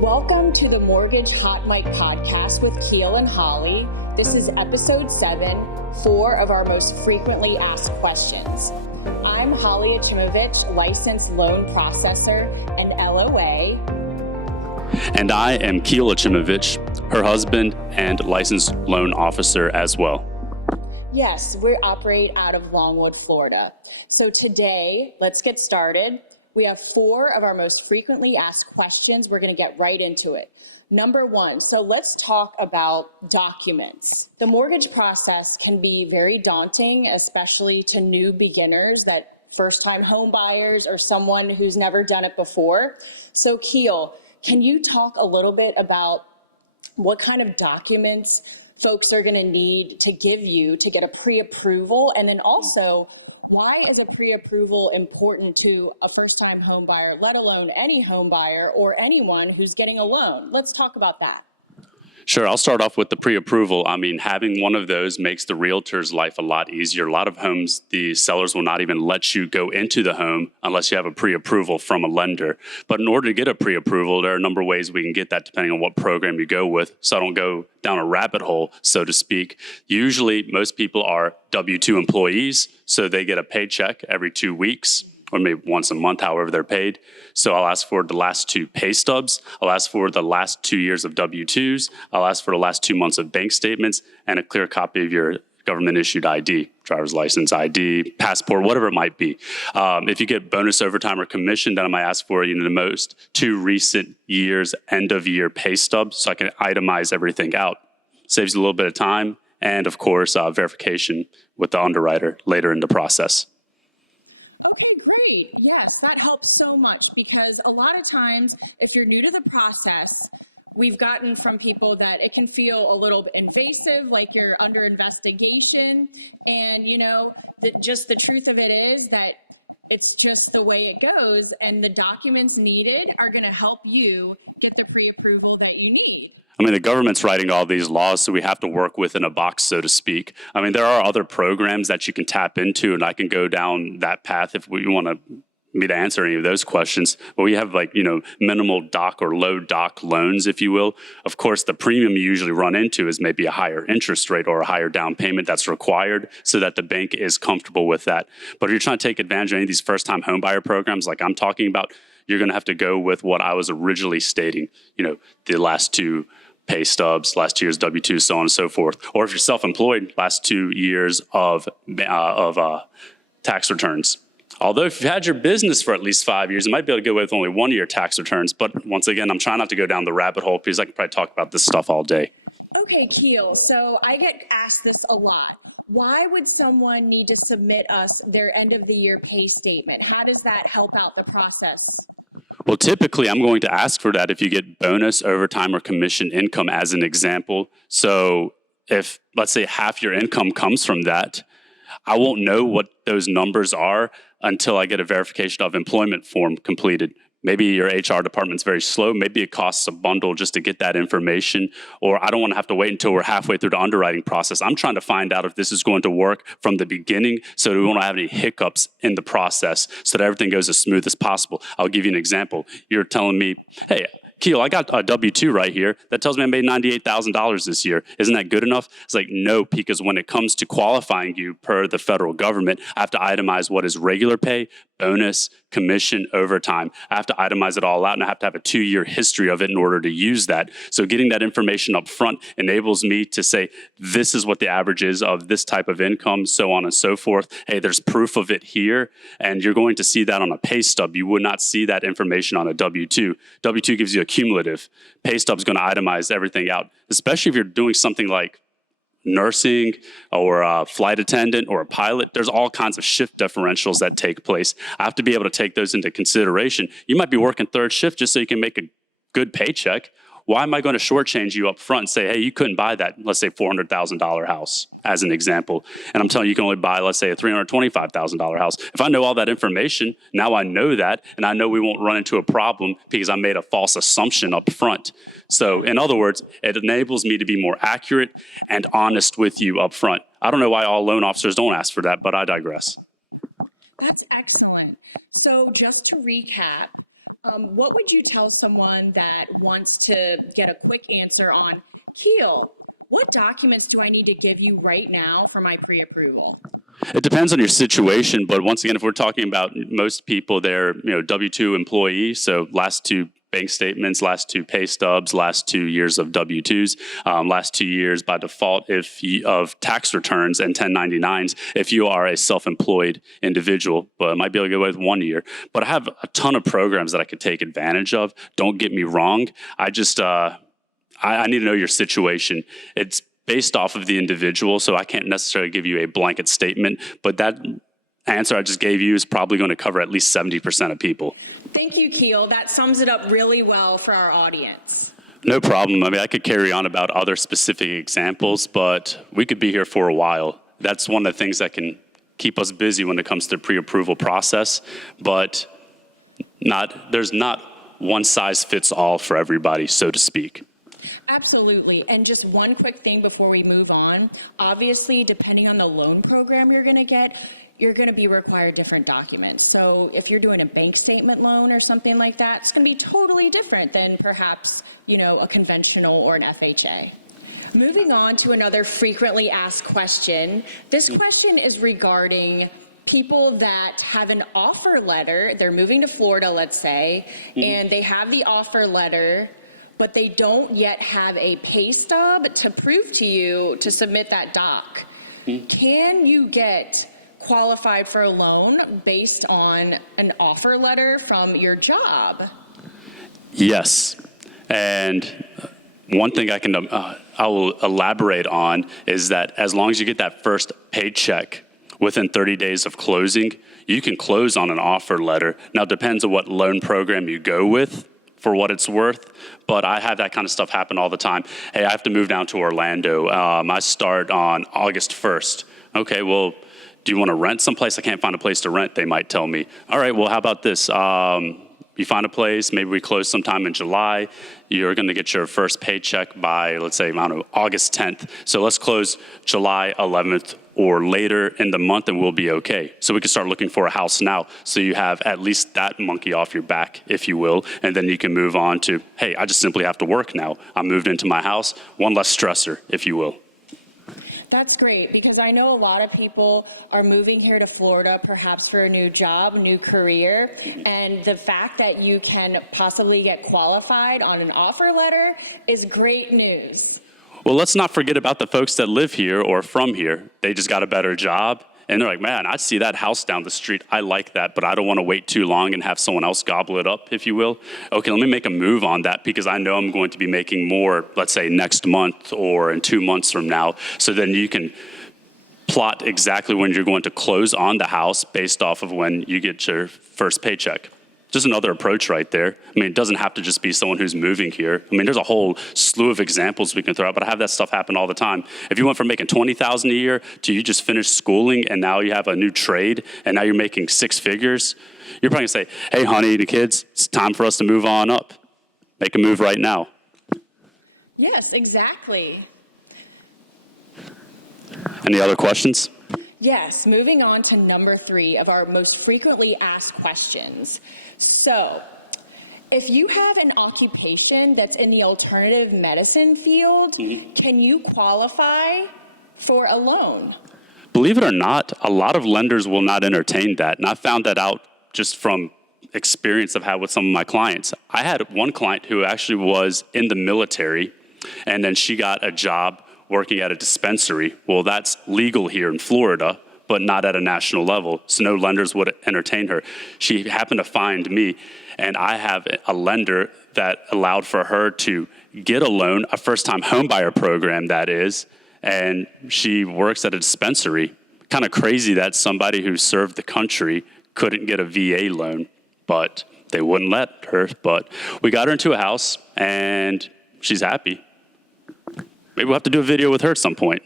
Welcome to the Mortgage Hot Mic podcast with Kiel and Holly. This is episode 7, 4 of our most frequently asked questions. I'm Holly Achimovich, licensed loan processor and LOA. And I am Kiel Achimovich, her husband and licensed loan officer as well. Yes, we operate out of Longwood, Florida. So today, let's get started. We have 4 of our most frequently asked questions. We're going to get right into it. Number 1, so let's talk about documents. The mortgage process can be very daunting, especially to new beginners, that first-time home buyers or someone who's never done it before. So Kiel, can you talk a little bit about what kind of documents folks are going to need to give you to get a pre-approval? And then also, why is a pre-approval important to a first-time home buyer, let alone any home buyer or anyone who's getting a loan? Let's talk about that. Sure, I'll start off with the pre-approval. I mean, having one of those makes the realtor's life a lot easier. A lot of homes, the sellers will not even let you go into the home unless you have a pre-approval from a lender. But in order to get a pre-approval, there are a number of ways we can get that depending on what program you go with. So I don't go down a rabbit hole, so to speak. Usually, most people are W-2 employees, so they get a paycheck every 2 weeks, or maybe once a month, however they're paid. So I'll ask for the last 2 pay stubs. I'll ask for the last 2 years of W-2s. I'll ask for the last 2 months of bank statements and a clear copy of your government-issued ID, driver's license, ID, passport, whatever it might be. If you get bonus, overtime, or commission, then I might ask for the most 2 recent years, end-of-year pay stubs so I can itemize everything out. Saves you a little bit of time and, of course, verification with the underwriter later in the process. Great. Yes, that helps so much because a lot of times, if you're new to the process, we've gotten from people that it can feel a little bit invasive, like you're under investigation. And, just the truth of it is that it's just the way it goes. And the documents needed are going to help you get the pre-approval that you need. I mean, the government's writing all these laws, so we have to work within a box, so to speak. I mean, there are other programs that you can tap into, and I can go down that path if we want me to answer any of those questions. But we have minimal doc or low doc loans, if you will. Of course, the premium you usually run into is maybe a higher interest rate or a higher down payment that's required so that the bank is comfortable with that. But if you're trying to take advantage of any of these first-time homebuyer programs like I'm talking about, you're going to have to go with what I was originally stating, the last 2 pay stubs, last 2 years W-2, so on and so forth. Or if you're self-employed, last 2 years of tax returns. Although if you've had your business for at least 5 years, you might be able to go with only 1 year tax returns. But once again, I'm trying not to go down the rabbit hole because I could probably talk about this stuff all day. Okay, Kiel, so I get asked this a lot. Why would someone need to submit us their end of the year pay statement? How does that help out the process? Well, typically, I'm going to ask for that if you get bonus, overtime, or commission income as an example. So if, let's say, half your income comes from that, I won't know what those numbers are until I get a verification of employment form completed. Maybe your HR department's very slow. Maybe it costs a bundle just to get that information. Or I don't want to have to wait until we're halfway through the underwriting process. I'm trying to find out if this is going to work from the beginning so we won't have any hiccups in the process so that everything goes as smooth as possible. I'll give you an example. You're telling me, hey, Kiel, I got a W-2 right here that tells me I made $98,000 this year. Isn't that good enough? It's like, no, because when it comes to qualifying you per the federal government, I have to itemize what is regular pay, bonus, commission, overtime. I have to itemize it all out, and I have to have a 2-year history of it in order to use that. So getting that information up front enables me to say, this is what the average is of this type of income, so on and so forth. Hey, there's proof of it here, and you're going to see that on a pay stub. You would not see that information on a W-2. W-2 gives you a cumulative. Pay stub is going to itemize everything out, especially if you're doing something like nursing or a flight attendant or a pilot. There's all kinds of shift differentials that take place. I have to be able to take those into consideration. You might be working 3rd shift just so you can make a good paycheck. Why am I going to shortchange you up front and say, hey, you couldn't buy that, let's say, $400,000 house, as an example. And I'm telling you, you can only buy, let's say, a $325,000 house. If I know all that information, now I know that, and I know we won't run into a problem because I made a false assumption up front. So in other words, it enables me to be more accurate and honest with you up front. I don't know why all loan officers don't ask for that, but I digress. That's excellent. So just to recap, What would you tell someone that wants to get a quick answer on Kiel? What documents do I need to give you right now for my pre-approval? It depends on your situation, but once again, if we're talking about most people, they're W-2 employees, so last two bank statements, last two pay stubs, last 2 years of W-2s, last 2 years by default of tax returns and 1099s if you are a self-employed individual, but I might be able to get away with 1 year. But I have a ton of programs that I could take advantage of. Don't get me wrong. I just, I need to know your situation. It's based off of the individual, so I can't necessarily give you a blanket statement, but that answer I just gave you is probably going to cover at least 70% of people. Thank you, Kiel. That sums it up really well for our audience. No problem. I mean, I could carry on about other specific examples, but we could be here for a while. That's one of the things that can keep us busy when it comes to the pre-approval process, but there's not one size fits all for everybody, so to speak. Absolutely. And just one quick thing before we move on. Obviously, depending on the loan program you're going to get, you're going to be required different documents. So if you're doing a bank statement loan or something like that, it's going to be totally different than perhaps, a conventional or an FHA. Moving on to another frequently asked question. This question is regarding people that have an offer letter. They're moving to Florida, let's say, and they have the offer letter, but they don't yet have a pay stub to prove to you to submit that doc. Can you get qualified for a loan based on an offer letter from your job? Yes. And one thing I will elaborate on is that as long as you get that first paycheck within 30 days of closing, you can close on an offer letter. Now, it depends on what loan program you go with, for what it's worth, but I have that kind of stuff happen all the time. Hey, I have to move down to Orlando. I start on August 1st. Okay, well, do you want to rent someplace? I can't find a place to rent, they might tell me. All right, well, how about this? You find a place, maybe we close sometime in July. You're going to get your first paycheck by, let's say, August 10th. So let's close July 11th or later in the month and we'll be okay. So we can start looking for a house now. So you have at least that monkey off your back, if you will. And then you can move on to, hey, I just simply have to work now. I moved into my house, one less stressor, if you will. That's great, because I know a lot of people are moving here to Florida, perhaps for a new job, new career, and the fact that you can possibly get qualified on an offer letter is great news. Well, let's not forget about the folks that live here or from here. They just got a better job, and they're like, man, I see that house down the street. I like that, but I don't want to wait too long and have someone else gobble it up, if you will. Okay, let me make a move on that because I know I'm going to be making more, let's say, next month or in 2 months from now. So then you can plot exactly when you're going to close on the house based off of when you get your first paycheck. Just another approach right there. I mean, it doesn't have to just be someone who's moving here. I mean, there's a whole slew of examples we can throw out, but I have that stuff happen all the time. If you went from making $20,000 a year to you just finished schooling and now you have a new trade and now you're making 6 figures, you're probably gonna say, hey, honey, the kids, it's time for us to move on up. Make a move right now. Yes, exactly. Any other questions? Yes, moving on to number 3 of our most frequently asked questions. So, if you have an occupation that's in the alternative medicine field, can you qualify for a loan? Believe it or not, a lot of lenders will not entertain that. And I found that out just from experience I've had with some of my clients. I had one client who actually was in the military, and then she got a job working at a dispensary. Well, that's legal here in Florida, but not at a national level, so no lenders would entertain her. She happened to find me, and I have a lender that allowed for her to get a loan, a first-time homebuyer program, that is, and she works at a dispensary. Kind of crazy that somebody who served the country couldn't get a VA loan, but they wouldn't let her. But we got her into a house, and she's happy. Maybe we'll have to do a video with her at some point.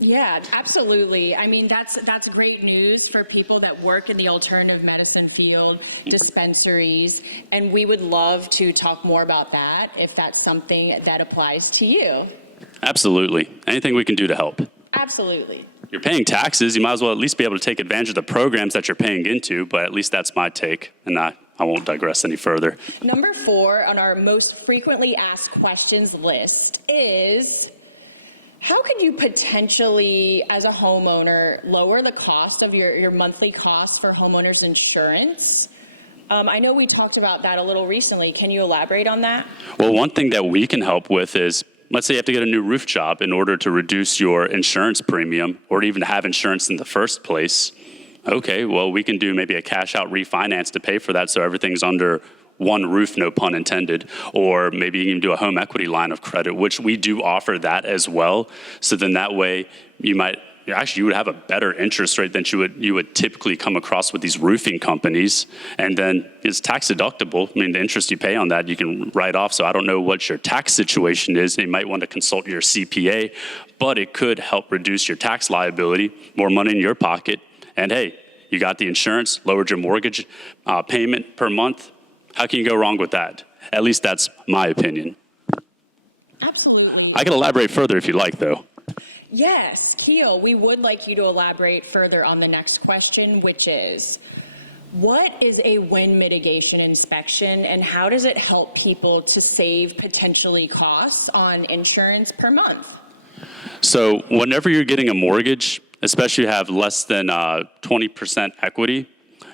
Yeah, absolutely. I mean, that's great news for people that work in the alternative medicine field, dispensaries, and we would love to talk more about that if that's something that applies to you. Absolutely. Anything we can do to help. Absolutely. You're paying taxes, you might as well at least be able to take advantage of the programs that you're paying into, but at least that's my take, and I I won't digress any further. Number 4 on our most frequently asked questions list is, how could you potentially, as a homeowner, lower the cost of your monthly costs for homeowners insurance? I know we talked about that a little recently. Can you elaborate on that? Well, one thing that we can help with is, let's say you have to get a new roof job in order to reduce your insurance premium or to even have insurance in the first place. Okay, well, we can do maybe a cash out refinance to pay for that so everything's under one roof, no pun intended, or maybe you can do a home equity line of credit, which we do offer that as well. So then that way you would have a better interest rate than you would typically come across with these roofing companies. And then it's tax deductible. I mean, the interest you pay on that, you can write off. So I don't know what your tax situation is. You might want to consult your CPA, but it could help reduce your tax liability, more money in your pocket. And hey, you got the insurance, lowered your mortgage payment per month. How can you go wrong with that? At least that's my opinion. Absolutely. I can elaborate further if you like, though. Yes, Kiel, we would like you to elaborate further on the next question, which is, what is a wind mitigation inspection and how does it help people to save potentially costs on insurance per month? So whenever you're getting a mortgage, especially if you have less than 20% equity,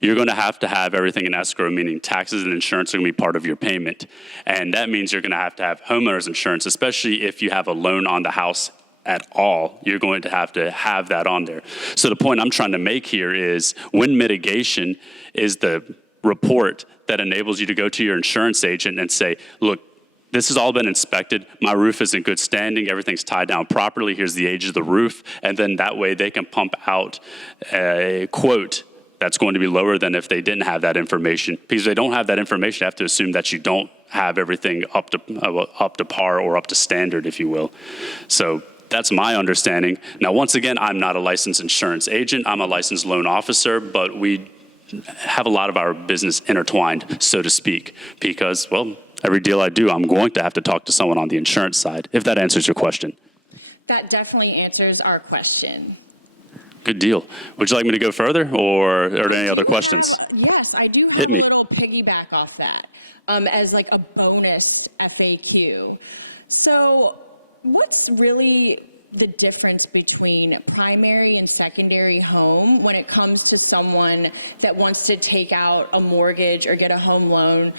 you're going to have everything in escrow, meaning taxes and insurance are going to be part of your payment. And that means you're going to have homeowners insurance, especially if you have a loan on the house at all. You're going to have that on there. So the point I'm trying to make here is wind mitigation is the report that enables you to go to your insurance agent and say, look, this has all been inspected. My roof is in good standing. Everything's tied down properly. Here's the age of the roof. And then that way they can pump out a quote that's going to be lower than if they didn't have that information. Because if they don't have that information, they have to assume that you don't have everything up to par or up to standard, if you will. So that's my understanding. Now, once again, I'm not a licensed insurance agent. I'm a licensed loan officer, but we have a lot of our business intertwined, so to speak, because, well, every deal I do, I'm going to have to talk to someone on the insurance side, if that answers your question. That definitely answers our question. Good deal. Would you like me to go further, or are there any other questions? Yes, I do have Hit me. a little piggyback off that as like a bonus FAQ. So what's really the difference between primary and secondary home when it comes to someone that wants to take out a mortgage or get a home loan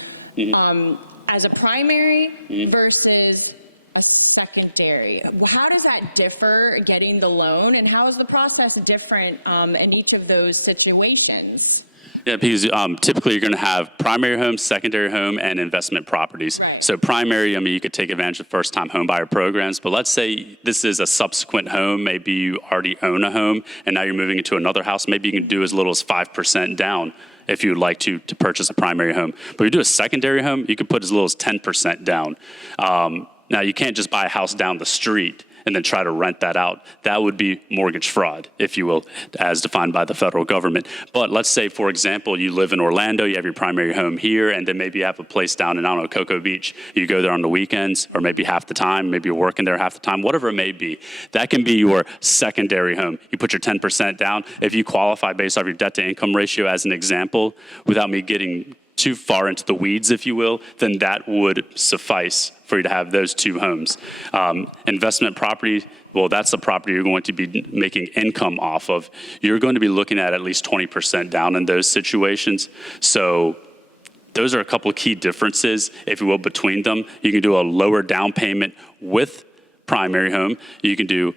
as a primary versus a secondary? How does that differ getting the loan, and how is the process different in each of those situations? Yeah, because typically you're going to have primary home, secondary home, and investment properties. Right. So primary, I mean, you could take advantage of first-time home buyer programs, but let's say this is a subsequent home. Maybe you already own a home, and now you're moving into another house. Maybe you can do as little as 5% down if you would like to purchase a primary home. But if you do a secondary home, you could put as little as 10% down. Now, you can't just buy a house down the street and then try to rent that out. That would be mortgage fraud, if you will, as defined by the federal government. But let's say, for example, you live in Orlando, you have your primary home here, and then maybe you have a place down in, I don't know, Cocoa Beach. You go there on the weekends, or maybe half the time, maybe you're working there half the time, whatever it may be. That can be your secondary home. You put your 10% down. If you qualify based off your debt-to-income ratio, as an example, without me getting too far into the weeds, if you will, then that would suffice for you to have those two homes. Investment property, well, that's the property you're going to be making income off of. You're going to be looking at least 20% down in those situations. So those are a couple of key differences, if you will, between them. You can do a lower down payment with primary home. You can do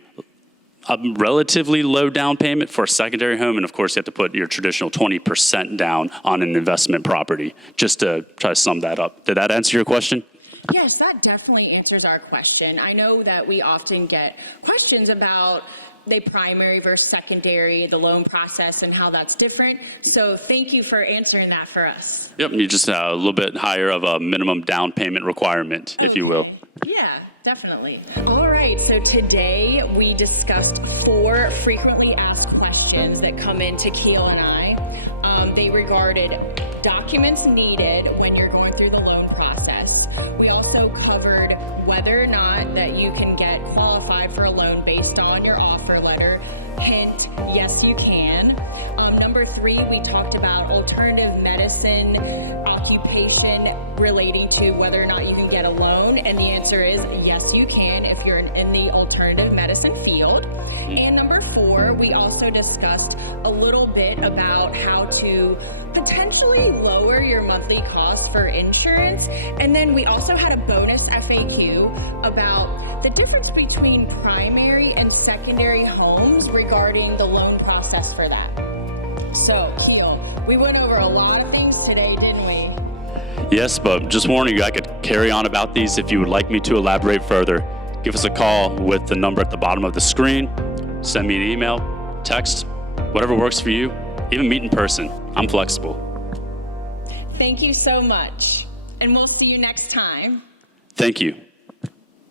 a relatively low down payment for a secondary home, and of course you have to put your traditional 20% down on an investment property, just to try to sum that up. Did that answer your question? Yes, that definitely answers our question. I know that we often get questions about the primary versus secondary, the loan process, and how that's different. So thank you for answering that for us. Yep, you just a little bit higher of a minimum down payment requirement, if you will. Yeah, definitely. All right, so today we discussed 4 frequently asked questions that come into Kiel and I. They regarded documents needed when you're going through the loan process. We also covered whether or not that you can get qualified for a loan based on your offer letter, Hint, yes, you can. Number 3, we talked about alternative medicine occupation relating to whether or not you can get a loan. And the answer is yes, you can if you're in the alternative medicine field. And number 4, we also discussed a little bit about how to potentially lower your monthly cost for insurance. And then we also had a bonus FAQ about the difference between primary and secondary homes regarding the loan process for that. So, Kiel, we went over a lot of things today, didn't we? Yes, but just warning you, I could carry on about these if you would like me to elaborate further. Give us a call with the number at the bottom of the screen. Send me an email, text, whatever works for you. Even meet in person. I'm flexible. Thank you so much. And we'll see you next time. Thank you.